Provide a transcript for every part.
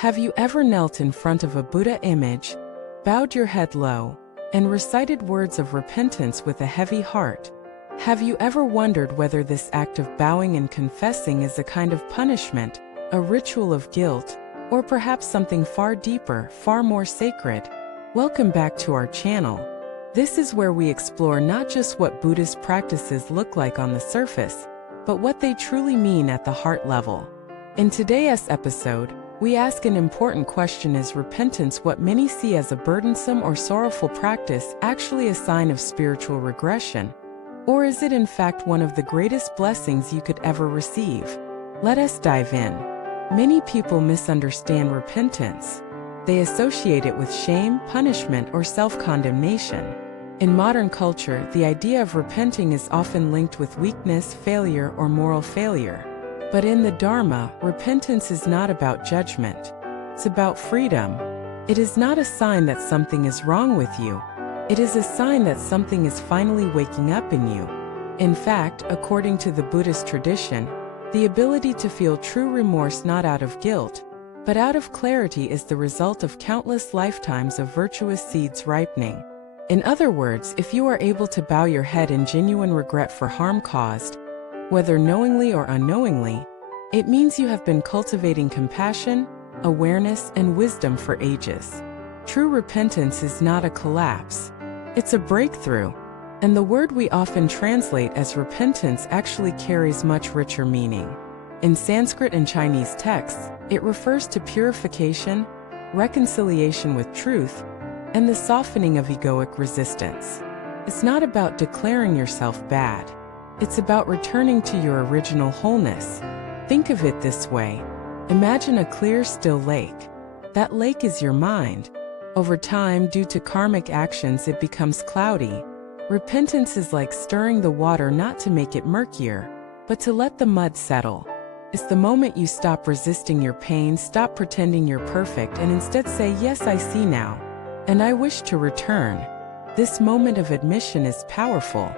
Have you ever knelt in front of a Buddha image, bowed your head low, and recited words of repentance with a heavy heart? Have you ever wondered whether this act of bowing and confessing is a kind of punishment, a ritual of guilt, or perhaps something far deeper, far more sacred? Welcome back to our channel. This is where we explore not just what Buddhist practices look like on the surface, but what they truly mean at the heart level. In today's episode, we ask an important question: is repentance, what many see as a burdensome or sorrowful practice, actually a sign of spiritual regression? Or is it in fact one of the greatest blessings you could ever receive? Let us dive in. Many people misunderstand repentance. They associate it with shame, punishment, or self-condemnation. In modern culture, the idea of repenting is often linked with weakness, failure, or moral failure. But in the Dharma, repentance is not about judgment. It's about freedom. It is not a sign that something is wrong with you. It is a sign that something is finally waking up in you. In fact, according to the Buddhist tradition, the ability to feel true remorse not out of guilt, but out of clarity is the result of countless lifetimes of virtuous seeds ripening. In other words, if you are able to bow your head in genuine regret for harm caused, whether knowingly or unknowingly, it means you have been cultivating compassion, awareness, and wisdom for ages. True repentance is not a collapse. It's a breakthrough. And the word we often translate as repentance actually carries much richer meaning. In Sanskrit and Chinese texts, it refers to purification, reconciliation with truth, and the softening of egoic resistance. It's not about declaring yourself bad. It's about returning to your original wholeness. Think of it this way. Imagine a clear, still lake. That lake is your mind. Over time, due to karmic actions, it becomes cloudy. Repentance is like stirring the water, not to make it murkier, but to let the mud settle. It's the moment you stop resisting your pain, stop pretending you're perfect, and instead say, "Yes, I see now, and I wish to return." This moment of admission is powerful.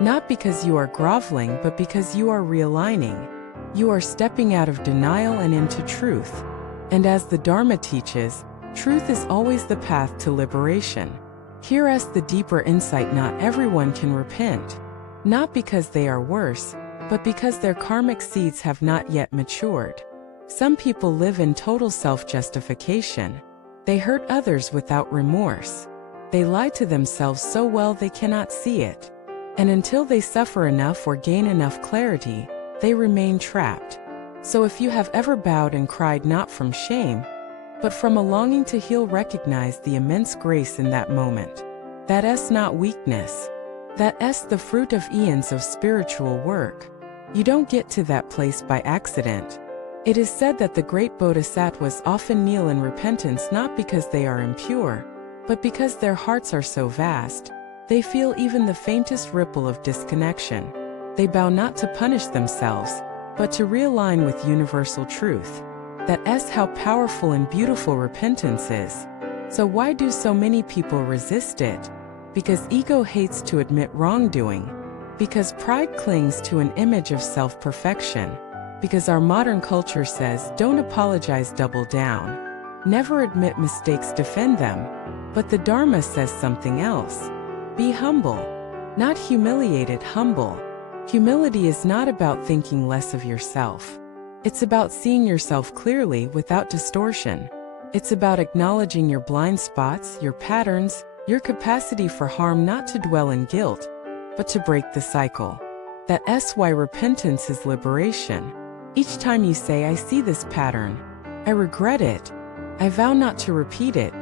Not because you are groveling, but because you are realigning. You are stepping out of denial and into truth. And as the Dharma teaches, truth is always the path to liberation. Here is the deeper insight: not everyone can repent. Not because they are worse, but because their karmic seeds have not yet matured. Some people live in total self-justification. They hurt others without remorse. They lie to themselves so well they cannot see it. And until they suffer enough or gain enough clarity, they remain trapped. So if you have ever bowed and cried not from shame, but from a longing to heal, recognize the immense grace in that moment. That's not weakness. That's the fruit of eons of spiritual work. You don't get to that place by accident. It is said that the great bodhisattvas often kneel in repentance not because they are impure, but because their hearts are so vast, they feel even the faintest ripple of disconnection. They bow not to punish themselves, but to realign with universal truth. That's how powerful and beautiful repentance is. So why do so many people resist it? Because ego hates to admit wrongdoing. Because pride clings to an image of self-perfection. Because our modern culture says, don't apologize, double down. Never admit mistakes, defend them. But the Dharma says something else. Be humble. Not humiliated, humble. Humility is not about thinking less of yourself. It's about seeing yourself clearly without distortion. It's about acknowledging your blind spots, your patterns, your capacity for harm, not to dwell in guilt, but to break the cycle. That's why repentance is liberation. Each time you say, "I see this pattern. I regret it. I vow not to repeat it,"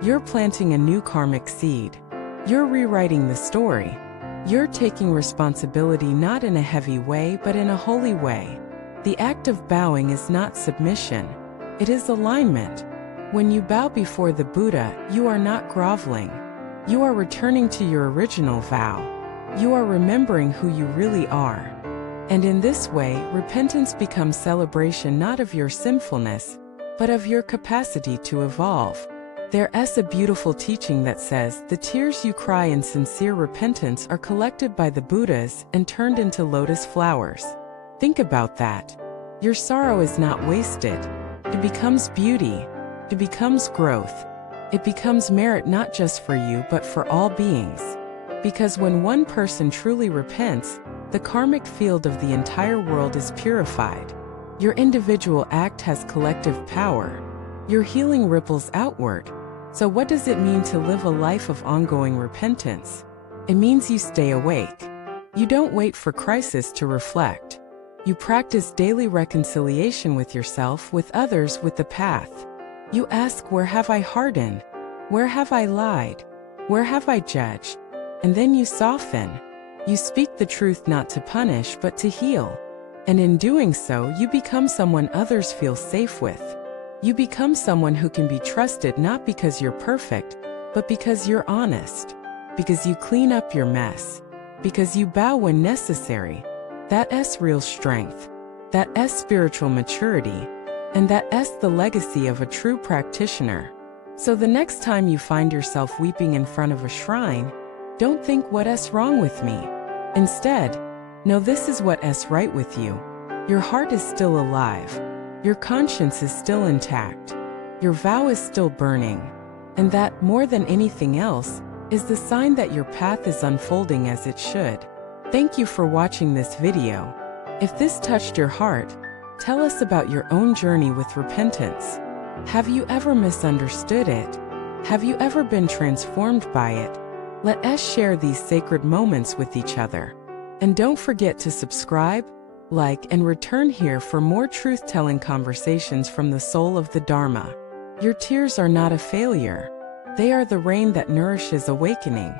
you're planting a new karmic seed. You're rewriting the story. You're taking responsibility not in a heavy way, but in a holy way. The act of bowing is not submission. It is alignment. When you bow before the Buddha, you are not groveling. You are returning to your original vow. You are remembering who you really are. And in this way, repentance becomes celebration not of your sinfulness, but of your capacity to evolve. There's a beautiful teaching that says, the tears you cry in sincere repentance are collected by the Buddhas and turned into lotus flowers. Think about that. Your sorrow is not wasted. It becomes beauty. It becomes growth. It becomes merit not just for you but for all beings. Because when one person truly repents, the karmic field of the entire world is purified. Your individual act has collective power. Your healing ripples outward. So what does it mean to live a life of ongoing repentance? It means you stay awake. You don't wait for crisis to reflect. You practice daily reconciliation with yourself, with others, with the path. You ask, where have I hardened? Where have I lied? Where have I judged? And then you soften. You speak the truth not to punish but to heal. And in doing so, you become someone others feel safe with. You become someone who can be trusted not because you're perfect, but because you're honest. Because you clean up your mess. Because you bow when necessary. That's real strength. That's spiritual maturity. And that's the legacy of a true practitioner. So the next time you find yourself weeping in front of a shrine, don't think what's wrong with me. Instead, know this is what's right with you. Your heart is still alive. Your conscience is still intact. Your vow is still burning. And that, more than anything else, is the sign that your path is unfolding as it should. Thank you for watching this video. If this touched your heart, tell us about your own journey with repentance. Have you ever misunderstood it? Have you ever been transformed by it? Let us share these sacred moments with each other. And don't forget to subscribe, like, and return here for more truth-telling conversations from the soul of the Dharma. Your tears are not a failure. They are the rain that nourishes awakening.